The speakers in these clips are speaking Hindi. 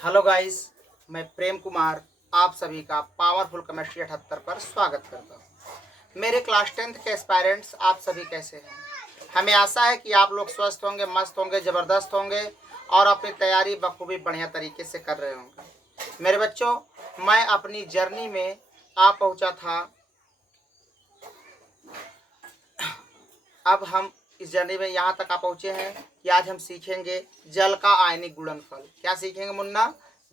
हेलो गाइस, मैं प्रेम कुमार आप सभी का पावरफुल केमिस्ट्री 78 पर स्वागत करता हूँ। मेरे क्लास 10th के एस्पायरेंट्स आप सभी कैसे हैं? हमें आशा है कि आप लोग स्वस्थ होंगे, मस्त होंगे, ज़बरदस्त होंगे और अपनी तैयारी बखूबी बढ़िया तरीके से कर रहे होंगे। मेरे बच्चों, मैं अपनी जर्नी में आ पहुँचा था। अब हम इस जर्नी में यहाँ तक आ पहुँचे हैं कि आज हम सीखेंगे जल का आयनिक गुणनफल। क्या सीखेंगे मुन्ना?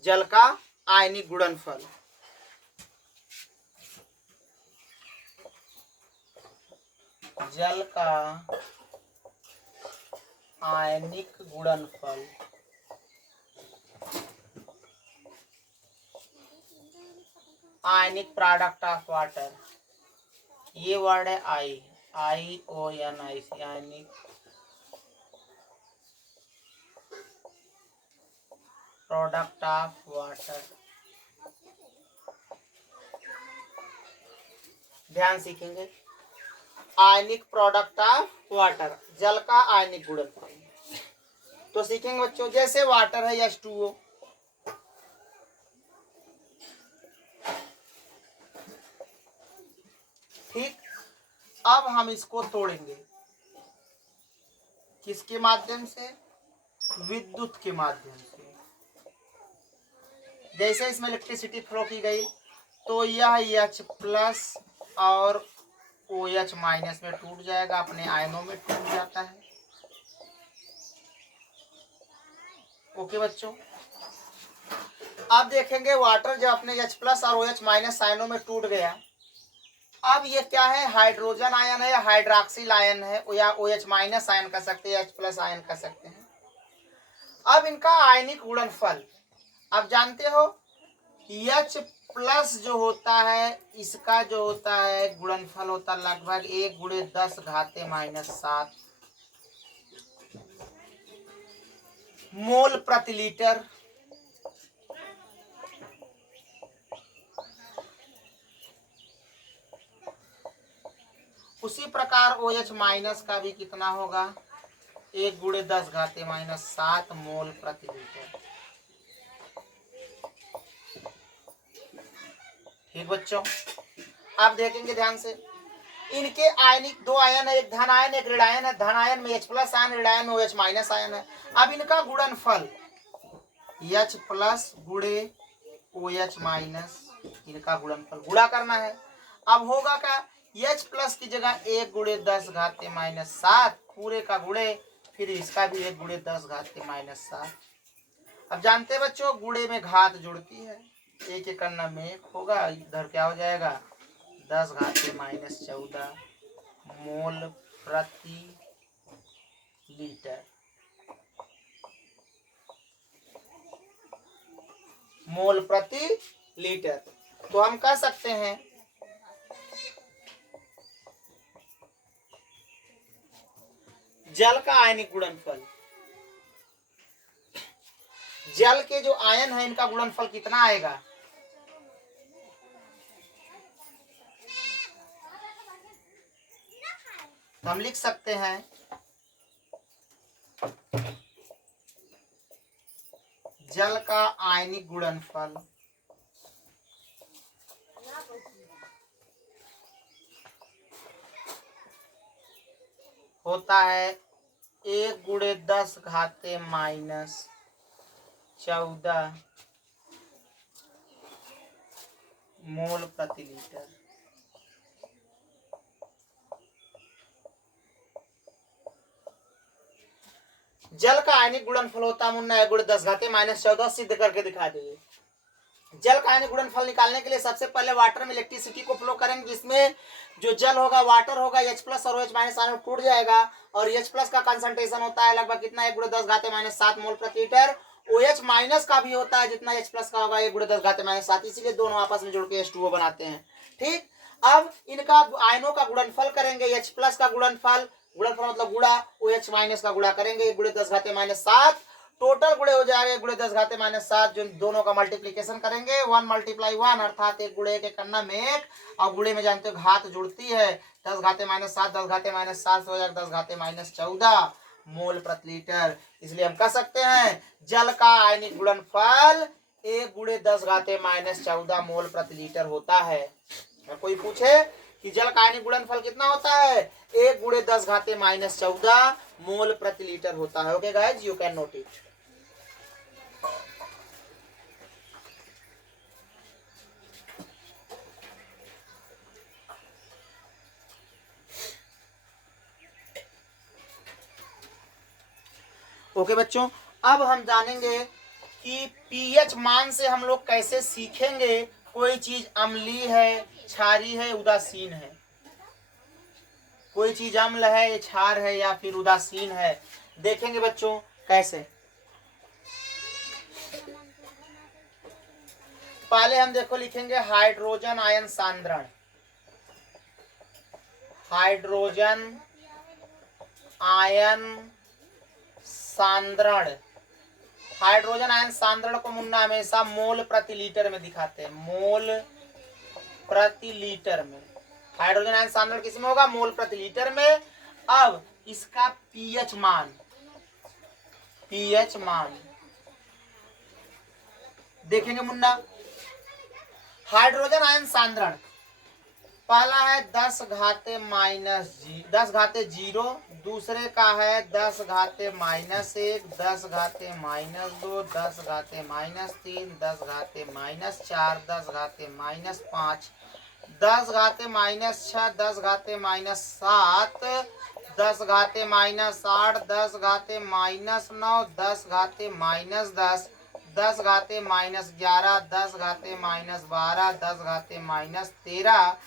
जल का आयनिक गुणनफल। जल का आयनिक गुणनफल। आयनिक प्रोडक्ट ऑफ वाटर, ये वर्ड है IONIC, ionic product of water. ध्यान सीखेंगे आयनिक प्रोडक्ट ऑफ वाटर, जल का आयनिक गुणनफल। तो सीखेंगे बच्चों, जैसे वाटर है H2O, ठीक। अब हम इसको तोड़ेंगे किसके माध्यम से? विद्युत के माध्यम से। जैसे इसमें इलेक्ट्रिसिटी फ्लो की गई तो यह H प्लस और OH माइनस में टूट जाएगा, अपने आयनों में टूट जाता है। ओके बच्चों, अब देखेंगे वाटर जब अपने H प्लस और OH माइनस आयनों में टूट गया, अब ये क्या है? हाइड्रोजन आयन है या हाइड्रॉक्सिल आयन है या OH माइनस आयन कह सकते हैं, H प्लस आयन कह सकते हैं। अब इनका आयनिक गुणनफल अब जानते हो, H प्लस जो होता है इसका जो होता है गुणनफल होता है लगभग 1 × 10⁻⁷ मोल प्रति लीटर। उसी प्रकार OH माइनस का भी कितना होगा? 1 × 10⁻⁷ मोल प्रति लीटर। ठीक बच्चों, अब देखेंगे ध्यान से, इनके आयनिक दो आयन है, एक धन आयन एक ऋण आयन है। धन आयन में H प्लस आयन, ऋण आयन में OH माइनस आयन है। अब इनका गुणनफल H प्लस गुणे OH माइनस, इनका गुणनफल गुणा करना है। अब होगा क्या? H प्लस की जगह 1 × 10⁻⁷ पूरे का गुणे, फिर इसका भी 1 × 10⁻⁷। अब जानते हैं बच्चों, गुणे में घात जुड़ती है, एक एक करना में एक होगा, इधर क्या हो जाएगा? 10⁻⁻14 मोल प्रति लीटर। मोल प्रति लीटर। तो हम कह सकते हैं जल का आयनिक गुणनफल, जल के जो आयन है इनका गुणनफल कितना आएगा? तो हम लिख सकते हैं जल का आयनिक गुणनफल होता है 1 × 10⁻⁴ मोल प्रति लीटर। जल का आयनिक गुणनफल होता मुन्ना 1 × 10⁻⁴ सिद्ध करके दिखा दीजिए। जल का आयनिक गुणनफल निकालने के लिए सबसे पहले वाटर में इलेक्ट्रिसिटी को फ्लो करेंगे, जिसमें जो जल होगा वाटर होगा H प्लस और OH माइनस आयन टूट जाएगा, और H प्लस का कंसंट्रेशन होता है लगभग कितना? 1 × 10⁻⁷ मोल प्रति लीटर। OH माइनस का भी होता है जितना H प्लस का होगा 1 × 10⁻⁷, इसीलिए दोनों आपस में जुड़ के H2O बनाते हैं। ठीक, अब इनका आयनों का गुणनफल करेंगे, H प्लस का गुणनफल, गुणनफल मतलब गुणा, OH माइनस का गुणा करेंगे 1 × 10⁻⁷, टोटल गुणे हो जाएगा 1 × 10⁻⁷, जो दोनों का मल्टीप्लीकेशन करेंगे 1 × 1 अर्थात 1 गुणे के करना में 1, और गुणे में जानते हो घात जुड़ती है, 10⁻⁷, 10⁻⁷ से हो जाएगा 10⁻⁴ मोल प्रति लीटर। इसलिए हम कह सकते हैं जल का आयनिक गुणनफल 1 गुणे 10 घाते माइनस 14 मोल प्रति लीटर होता है। कोई पूछे कि जल का आयनिक गुणनफल कितना होता है, 1 गुणे 10 घाते माइनस 14 मोल प्रति लीटर होता है। Okay guys, you can note it. Okay बच्चों, अब हम जानेंगे कि पीएच मान से हम लोग कैसे सीखेंगे कोई चीज अम्लीय है, क्षारीय है, उदासीन है। कोई चीज अम्ल है, क्षार है या फिर उदासीन है, देखेंगे बच्चों कैसे। पहले हम देखो लिखेंगे हाइड्रोजन आयन सांद्रण। हाइड्रोजन आयन सांद्रण। हाइड्रोजन आयन सांद्रण को मुन्ना हमेशा मोल प्रति लीटर में दिखाते हैं। मोल प्रति लीटर में हाइड्रोजन आयन सांद्रण किसमें होगा, मोल प्रति लीटर में। अब इसका पीएच मान, पीएच मान देखेंगे मुन्ना। हाइड्रोजन आयन सांद्रण पहला है 10 घाते माइनस 10 घाते 0, दूसरे का है 10 घाते माइनस 1, 10 घाते माइनस 2, 10 घाते माइनस 3, 10 घाते माइनस 4, 10 घाते माइनस 5, 10 घाते माइनस 6, 10 घाते माइनस 7, 10 घाते माइनस 8, 10 घाते माइनस 9, 10 घाते माइनस 10, 10 घाते माइनस 11, 10 घाते माइनस 12, 10 घाते माइनस 13,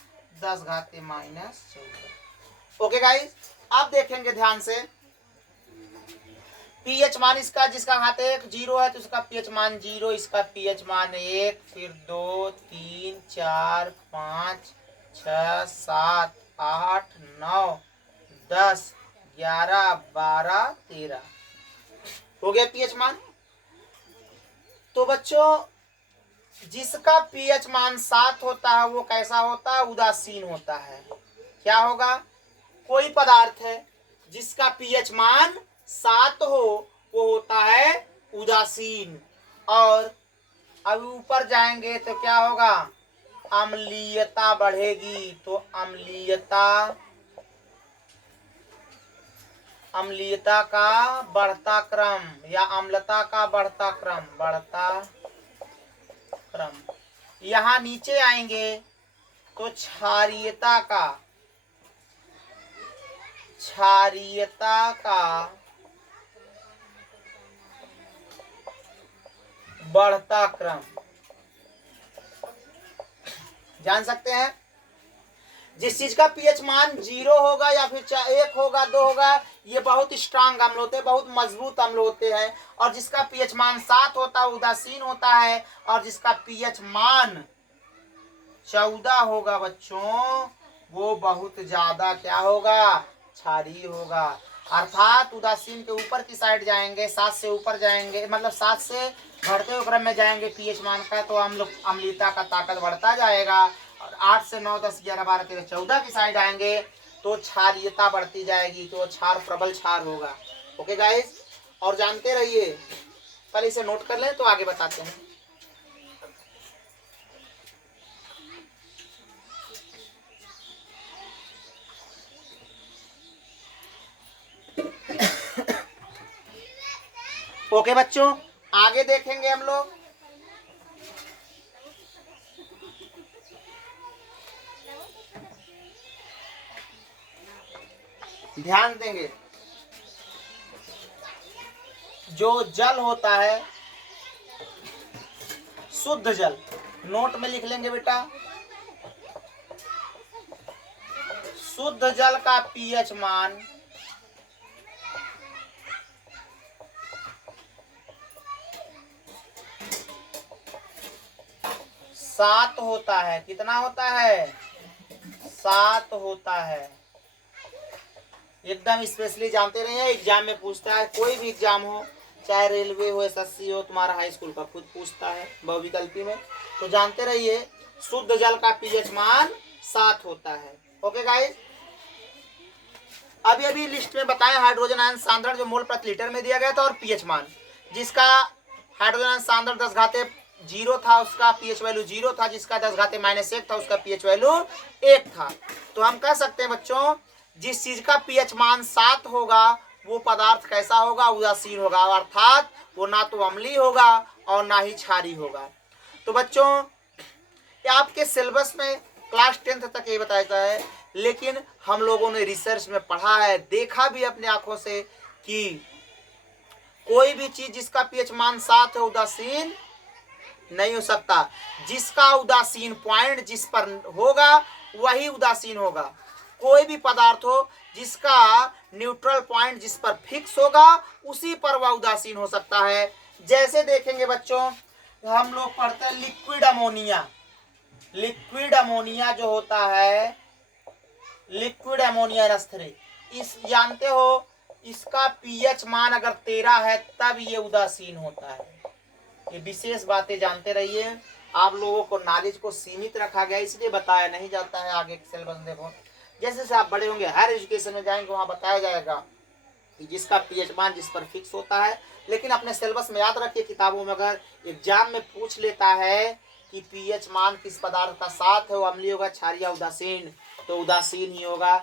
10 घाते माइनस 14। ओके गाइस, अब देखेंगे ध्यान से पीएच मान इसका, जिसका घाते 1 0 है तो इसका पीएच मान 0, इसका पीएच मान 1, फिर 2 3 4 5 6 7 8 9 10 11 12 13 हो गया पीएच मान। तो बच्चों जिसका पीएच मान 7 होता है वो कैसा होता है, उदासीन होता है। क्या होगा, कोई पदार्थ है जिसका पीएच मान 7 हो वो होता है उदासीन। और अब ऊपर जाएंगे तो क्या होगा, अम्लीयता बढ़ेगी। तो अम्लीयता का बढ़ता क्रम या अम्लता का बढ़ता क्रम, यहाँ नीचे आएंगे तो क्षारीयता का बढ़ता क्रम जान सकते हैं। जिस चीज का पीएच मान 0 होगा या फिर 1 होगा 2 होगा, ये बहुत स्ट्रांग अम्ल होते हैं, बहुत मजबूत अम्ल होते हैं। और जिसका पीएच मान 7 होता है उदासीन होता है। और जिसका पीएच मान 14 होगा बच्चों, वो बहुत ज्यादा क्या होगा, क्षारीय होगा। अर्थात उदासीन के ऊपर की साइड जाएंगे, 7 से ऊपर जाएंगे, मतलब 7 से बढ़ते हुए क्रम में जाएंगे पीएच मान का, तो अम्लीयता का ताकत बढ़ता जाएगा। और 8 से 9 10 11 12 13 14 की साइड आएंगे तो क्षारीयता बढ़ती जाएगी, तो क्षार प्रबल क्षार होगा। ओके गाइस, और जानते रहिए, पहले इसे नोट कर लें तो आगे बताते हैं। ओके बच्चों, आगे देखेंगे हम लोग। ध्यान देंगे, जो जल होता है शुद्ध जल, नोट में लिख लेंगे बेटा, शुद्ध जल का पीएच मान 7 होता है। कितना होता है, 7 होता है। एकदम स्पेशली जानते रहिए, एग्जाम में पूछता है, कोई भी एग्जाम हो, चाहे रेलवे हो, एसएससी हो, तुम्हारा हाई स्कूल का खुद पूछता है बहुविकल्पी में। तो जानते रहिए शुद्ध जल का पीएच मान 7 होता है। ओके गाइस, अभी लिस्ट में बताएं हाइड्रोजन आयन सांद्रण जो मोल प्रति लीटर में दिया गया था, और पीएच मान जिसका हाइड्रोजन आयन सांद्रण 10 घाते जीरो था, उसका पीएच वैल्यू 0 था, जिसका 10 घाते -1 था उसका पीएच वैल्यू 1 था। तो हम कह सकते हैं बच्चों, जिस चीज का पीएच मान 7 होगा वो पदार्थ कैसा होगा, उदासीन होगा, अर्थात वो ना तो अम्लीय होगा और ना ही क्षारीय होगा। तो बच्चों आपके सिलेबस में क्लास 10th तक ये बताया जाता है, लेकिन हम लोगों ने रिसर्च में पढ़ा है, देखा भी अपने आंखों से कि कोई भी चीज जिसका पीएच मान 7 है उदासीन नहीं हो सकता। जिसका उदासीन पॉइंट जिस पर होगा वही उदासीन होगा। कोई भी पदार्थ हो जिसका न्यूट्रल पॉइंट जिस पर फिक्स होगा उसी पर वह उदासीन हो सकता है। जैसे देखेंगे बच्चों, हम लोग पढ़ते हैं लिक्विड अमोनिया। लिक्विड अमोनिया जो होता है, लिक्विड अमोनिया NH3, इस जानते हो इसका पीएच मान अगर 13 है तब ये उदासीन होता है। ये विशेष बातें जानते रहिए। आप लोगों को नॉलेज को सीमित रखा गया इसलिए बताया नहीं जाता है। आगे सिलेबस देखो, जैसे जैसे आप बड़े होंगे हायर एजुकेशन में जाएंगे वहाँ बताया जाएगा कि जिसका पीएच मान जिस पर फिक्स होता है। लेकिन अपने सिलेबस में याद रखिए, किताबों में अगर एग्जाम में पूछ लेता है कि पीएच मान किस पदार्थ का 7 है, वो अम्लीय होगा, क्षारीय उदासीन, तो उदासीन ही होगा।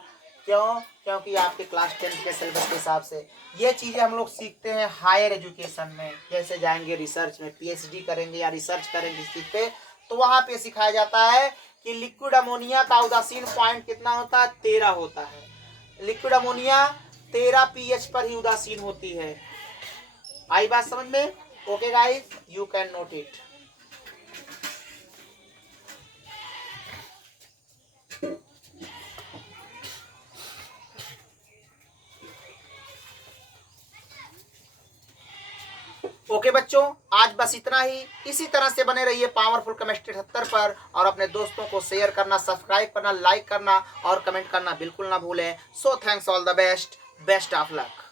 क्यों? क्योंकि आपके क्लास 10 के सिलेबस के हिसाब से ये चीज़ें हम लोग सीखते हैं हायर एजुकेशन में। जैसे जाएंगे रिसर्च में, पीएचडी करेंगे या रिसर्च करेंगे इस चीज़ पे, तो वहाँ पे सिखाया जाता है कि लिक्विड अमोनिया का उदासीन पॉइंट कितना होता है, 13 होता है। लिक्विड अमोनिया 13 पीएच पर ही उदासीन होती है। आई बात समझ में? Okay guys, you can note it. Okay बच्चों, आज बस इतना ही। इसी तरह से बने रहिए पावरफुल केमिस्ट्री 78 पर, और अपने दोस्तों को शेयर करना, सब्सक्राइब करना, लाइक करना और कमेंट करना बिल्कुल ना भूलें। So thanks, all the best, best of luck.